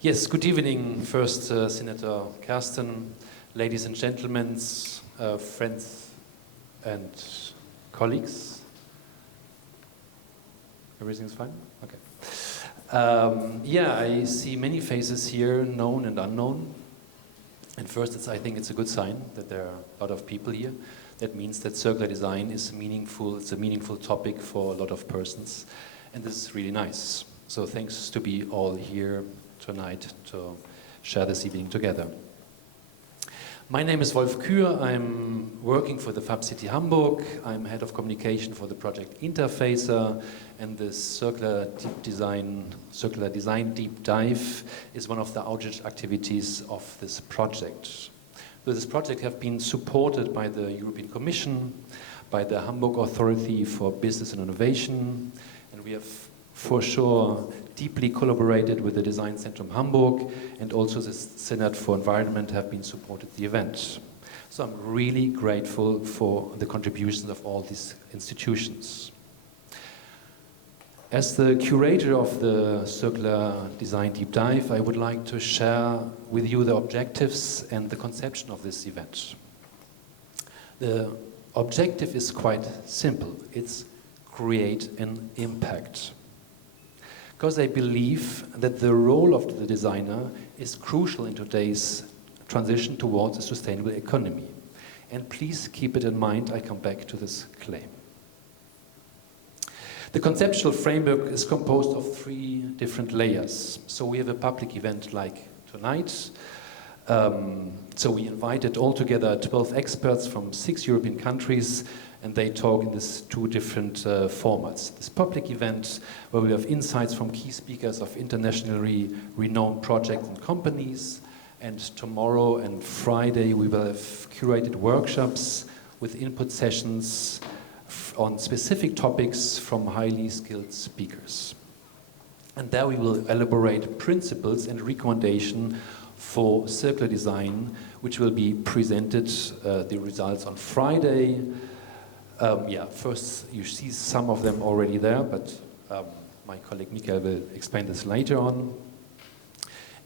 Yes, good evening, first Senator Kersten, ladies and gentlemen, friends and colleagues. Everything's fine? Okay. Yeah, I see many faces here, known and unknown. And first, I think it's a good sign that there are a lot of people here. That means that circular design is meaningful. It's a meaningful topic for a lot of persons. And this is really nice. So thanks to be all here tonight to share this evening together. My name is Wolf Kühr. I'm working for the Fab City Hamburg. I'm head of communication for the project Interfacer, and the circular design deep dive is one of the outreach activities of this project. So this project has been supported by the European Commission, by the Hamburg Authority for Business and Innovation, and we have for sure deeply collaborated with the Design Zentrum Hamburg, and also the Senate for Environment have been supported the event. So I'm really grateful for the contributions of all these institutions. As the curator of the Circular Design Deep Dive, I would like to share with you the objectives and the conception of this event. The objective is quite simple. It's create an impact. Because I believe that the role of the designer is crucial in today's transition towards a sustainable economy. And please keep it in mind, I come back to this claim. The conceptual framework is composed of 3 different layers. So we have a public event like tonight. So we invited altogether 12 experts from 6 European countries, and they talk in these 2 different formats. This public event, where we have insights from key speakers of internationally renowned projects and companies, and tomorrow and Friday we will have curated workshops with input sessions on specific topics from highly skilled speakers. And there we will elaborate principles and recommendations for circular design, which will be presented, the results on Friday. Yeah, first you see some of them already there, but my colleague Michael will explain this later on.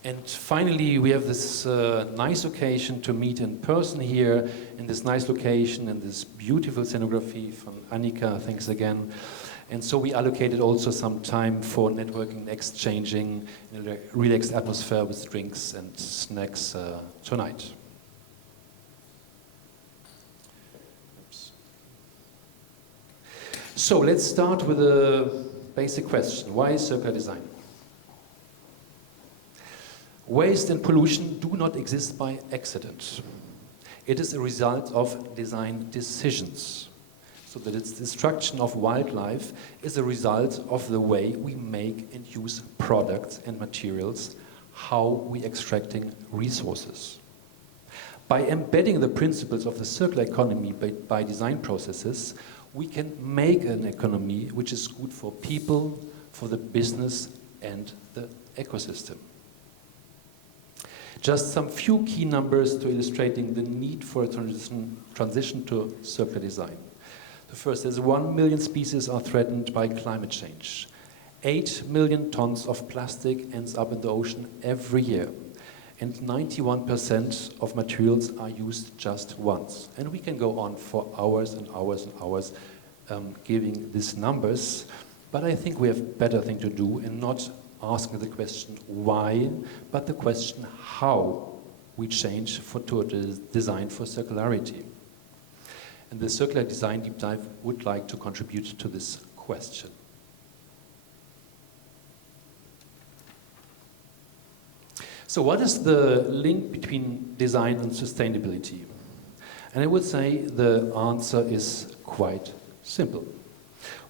And finally, we have this nice occasion to meet in person here in this nice location and this beautiful scenography from Annika, thanks again. And so we allocated also some time for networking and exchanging in a relaxed atmosphere with drinks and snacks tonight. So let's start with a basic question. Why circular design? Waste and pollution do not exist by accident. It is a result of design decisions. So that its destruction of wildlife is a result of the way we make and use products and materials, how we extracting resources. By embedding the principles of the circular economy by design processes, we can make an economy which is good for people, for the business, and the ecosystem. Just some few key numbers to illustrating the need for a transition to circular design. The first is 1 million species are threatened by climate change. 8 million tons of plastic ends up in the ocean every year. And 91% of materials are used just once. And we can go on for hours and hours and hours giving these numbers, but I think we have better thing to do and not asking the question why, but the question how we change to a design for circularity. And the Circular Design Deep Dive would like to contribute to this question. So what is the link between design and sustainability? And I would say the answer is quite simple.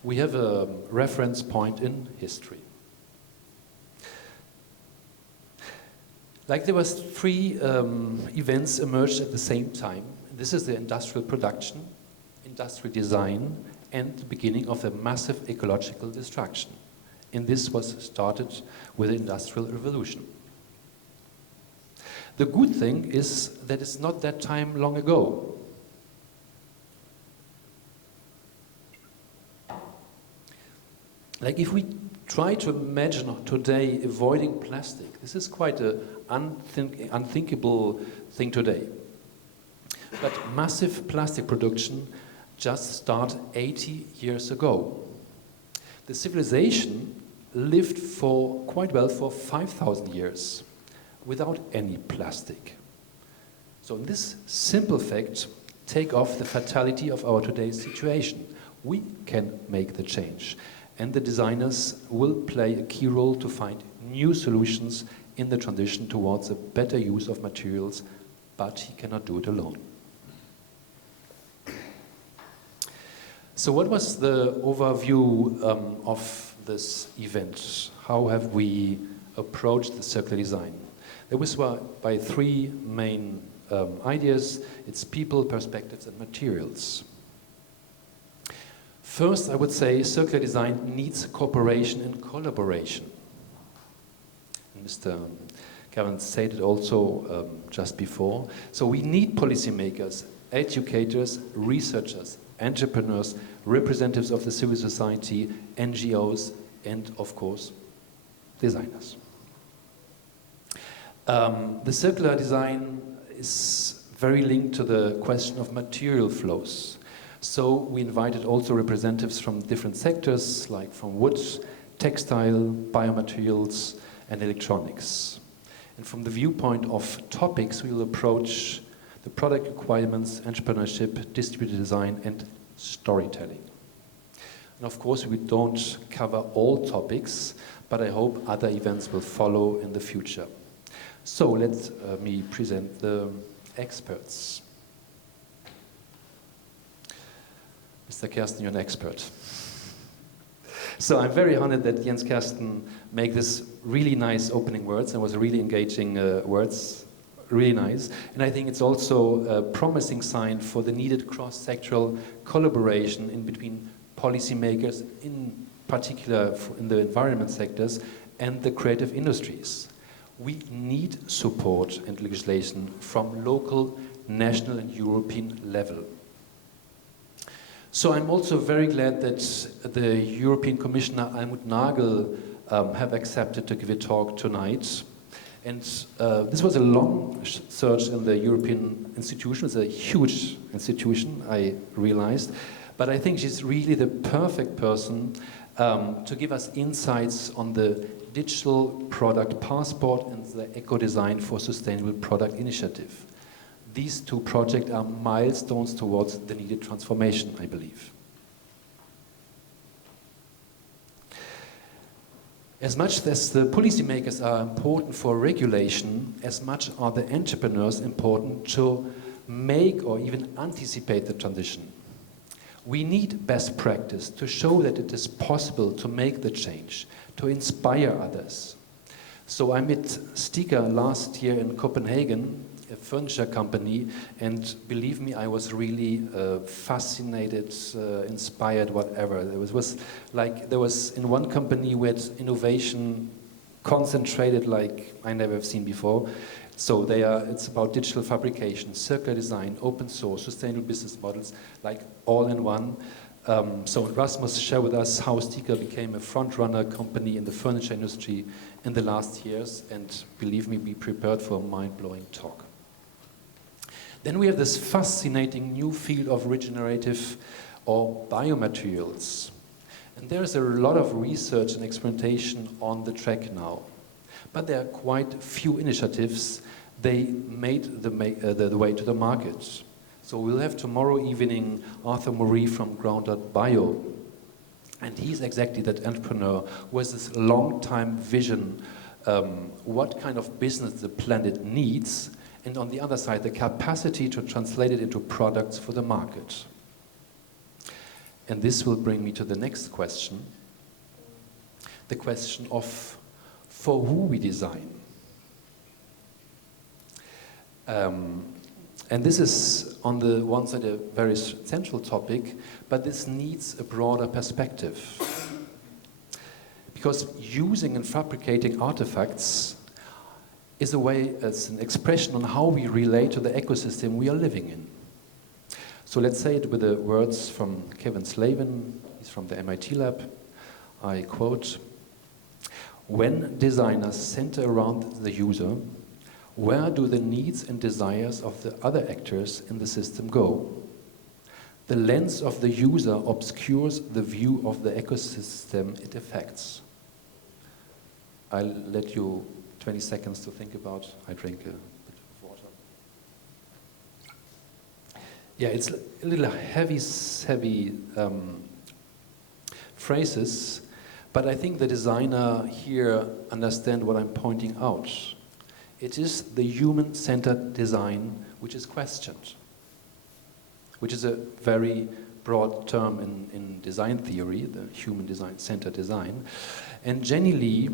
We have a reference point in history. Like there was 3 events emerged at the same time. This is the industrial production, industrial design, and the beginning of the massive ecological destruction. And this was started with the Industrial Revolution. The good thing is that it's not that time long ago. Like if we Try to imagine today avoiding plastic. This is quite an unthinkable thing today. But massive plastic production just started 80 years ago. The civilization lived for quite well for 5,000 years without any plastic. So in this simple fact, take off the fatality of our today's situation. We can make the change. And the designers will play a key role to find new solutions in the transition towards a better use of materials, but he cannot do it alone. So what was the overview of this event? How have we approached the circular design? It was by three main ideas. It's people, perspectives, and materials. First, I would say circular design needs cooperation and collaboration. And Mr. Gavin said it also just before. So we need policymakers, educators, researchers, entrepreneurs, representatives of the civil society, NGOs, and of course, designers. The circular design is very linked to the question of material flows. So we invited also representatives from different sectors, like from wood, textile, biomaterials, and electronics. And from the viewpoint of topics, we will approach the product requirements, entrepreneurship, distributed design, and storytelling. And of course, we don't cover all topics, but I hope other events will follow in the future. So let me present the experts. Mr. Kersten, you're an expert. So I'm very honored that Jens Kersten made this really nice opening words and was really engaging words, really nice. And I think it's also a promising sign for the needed cross-sectoral collaboration in between policymakers, in particular in the environment sectors, and the creative industries. We need support and legislation from local, national, and European level. So I'm also very glad that the European Commissioner Almuth Nagel have accepted to give a talk tonight. And this was a long search in the European institution. It's a huge institution, I realized. But I think she's really the perfect person to give us insights on the digital product passport and the eco-design for sustainable product initiative. These two projects are milestones towards the needed transformation, I believe. As much as the policymakers are important for regulation, as much are the entrepreneurs important to make or even anticipate the transition. We need best practice to show that it is possible to make the change, to inspire others. So I met Stika last year in Copenhagen, a furniture company, and believe me, I was really fascinated, inspired, whatever. There was in one company we had innovation concentrated like I never have seen before. So it's about digital fabrication, circular design, open source, sustainable business models, like all in one. So Rasmus shared with us how Stika became a front-runner company in the furniture industry in the last years, and believe me, be prepared for a mind-blowing talk. Then we have this fascinating new field of regenerative or biomaterials. And there is a lot of research and experimentation on the track now. But there are quite few initiatives. They made the way to the market. So we'll have tomorrow evening Arthur Murray from Ground.bio. And he's exactly that entrepreneur who has this long-time vision, what kind of business the planet needs, and on the other side, the capacity to translate it into products for the market. And this will bring me to the next question, the question of for who we design. And this is, on the one side, a very central topic, but this needs a broader perspective. Because using and fabricating artifacts is a way, it's an expression on how we relate to the ecosystem we are living in. So let's say it with the words from Kevin Slavin, he's from the MIT lab. I quote, When designers center around the user, where do the needs and desires of the other actors in the system go? The lens of the user obscures the view of the ecosystem it affects. I'll let you 20 seconds to think about. I drink a bit of water. Yeah, it's a little heavy phrases, but I think the designer here understands what I'm pointing out. It is the human-centered design which is questioned, which is a very broad term in design theory, the human-centered design. And Jenny Lee,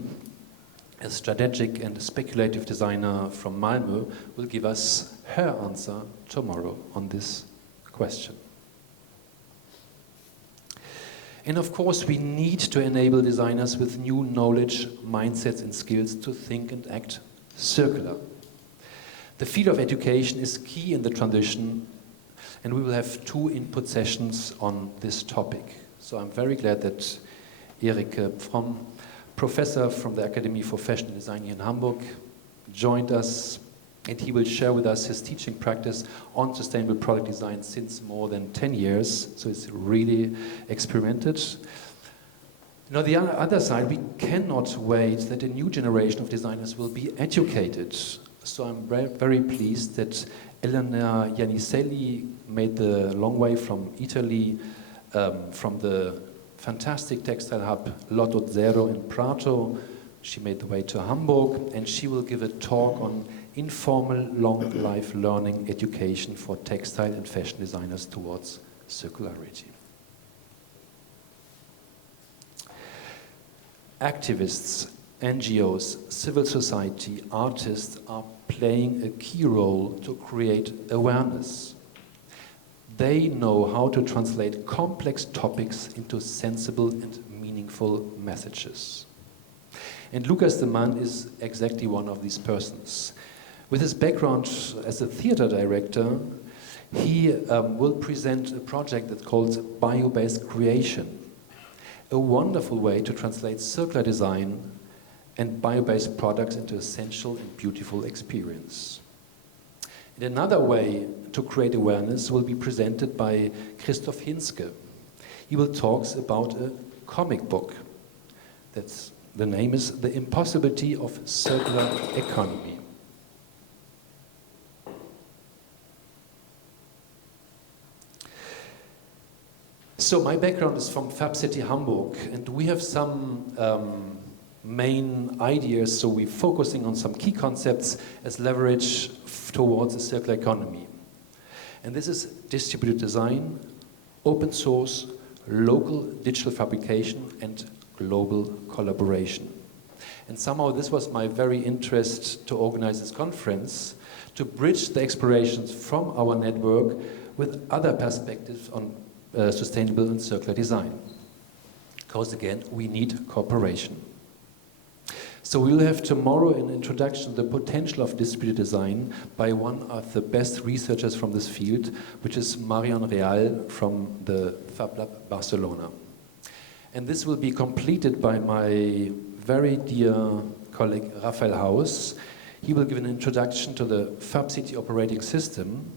a strategic and speculative designer from Malmö, will give us her answer tomorrow on this question. And of course, we need to enable designers with new knowledge, mindsets, and skills to think and act circular. The field of education is key in the transition, and we will have 2 input sessions on this topic. So I'm very glad that Erik Pfromm, professor from the Academy for Fashion Design here in Hamburg, joined us, and he will share with us his teaching practice on sustainable product design since more than 10 years, so it's really experimented. And on the other side, we cannot wait that a new generation of designers will be educated. So I'm very pleased that Elena Iannicelli made the long way from Italy, from the fantastic textile hub Lotto Zero in Prato. She made the way to Hamburg, and she will give a talk on informal long life learning education for textile and fashion designers towards circularity. Activists, NGOs, civil society, artists are playing a key role to create awareness. They know how to translate complex topics into sensible and meaningful messages. And Lucas de Man is exactly one of these persons. With his background as a theater director, he will present a project that's called Bio-Based Creation, a wonderful way to translate circular design and bio-based products into essential and beautiful experience. And another way to create awareness will be presented by Christoph Hinske. He will talk about a comic book. The name is The Impossibility of Circular Economy. So my background is from Fab City Hamburg, and we have some main ideas, so we're focusing on some key concepts as leverage towards a circular economy. And this is distributed design, open source, local digital fabrication, and global collaboration. And somehow this was my very interest to organize this conference, to bridge the explorations from our network with other perspectives on sustainable and circular design. Because again, we need cooperation. So we'll have tomorrow an introduction to the potential of distributed design by one of the best researchers from this field, which is Marion Real from the Fab Lab Barcelona. And this will be completed by my very dear colleague Raphael Haus. He will give an introduction to the Fab City operating system.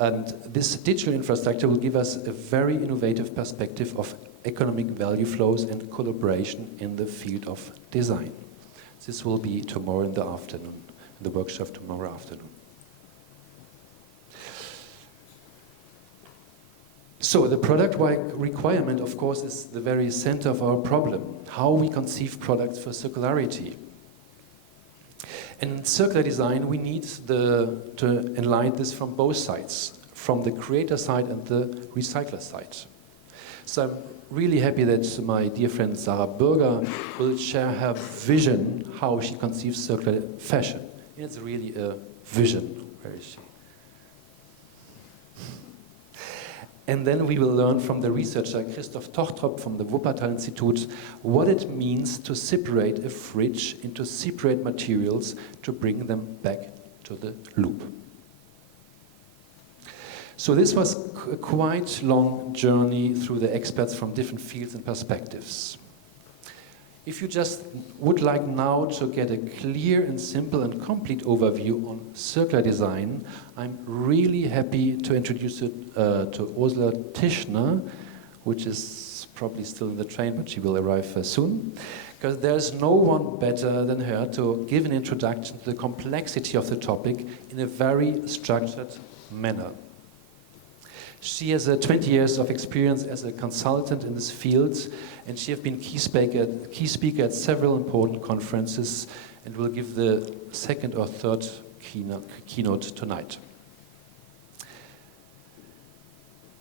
And this digital infrastructure will give us a very innovative perspective of economic value flows and collaboration in the field of design. This will be tomorrow in the afternoon, the workshop tomorrow afternoon. So the product requirement, of course, is the very center of our problem, how we conceive products for circularity. And in circular design, we need to enlighten this from both sides, from the creator side and the recycler side. So I'm really happy that my dear friend Sarah Berger will share her vision, how she conceives circular fashion. And it's really a vision. Where is she? And then we will learn from the researcher Christoph Tochtrop from the Wuppertal Institut what it means to separate a fridge into separate materials to bring them back to the loop. So this was a quite long journey through the experts from different fields and perspectives. If you just would like now to get a clear and simple and complete overview on circular design, I'm really happy to introduce you to Ursula Tischner, which is probably still in the train, but she will arrive soon, because there's no one better than her to give an introduction to the complexity of the topic in a very structured manner. She has 20 years of experience as a consultant in this field, and she has been key speaker at several important conferences and will give the second or third keynote tonight.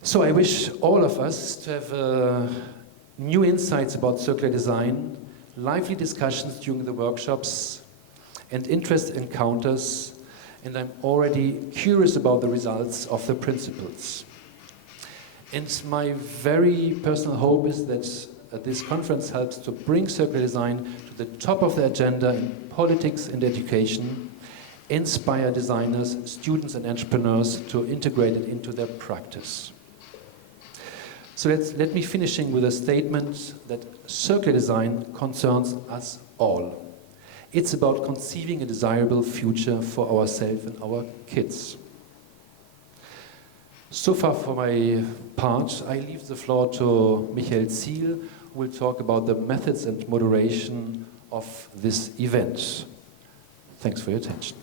So I wish all of us to have new insights about circular design, lively discussions during the workshops, and interest encounters, and I'm already curious about the results of the principles. And my very personal hope is that this conference helps to bring circular design to the top of the agenda in politics and education, inspire designers, students and entrepreneurs to integrate it into their practice. So let me finishing with a statement that circular design concerns us all. It's about conceiving a desirable future for ourselves and our kids. So far for my part, I leave the floor to Michael Ziel, who will talk about the methods and moderation of this event. Thanks for your attention.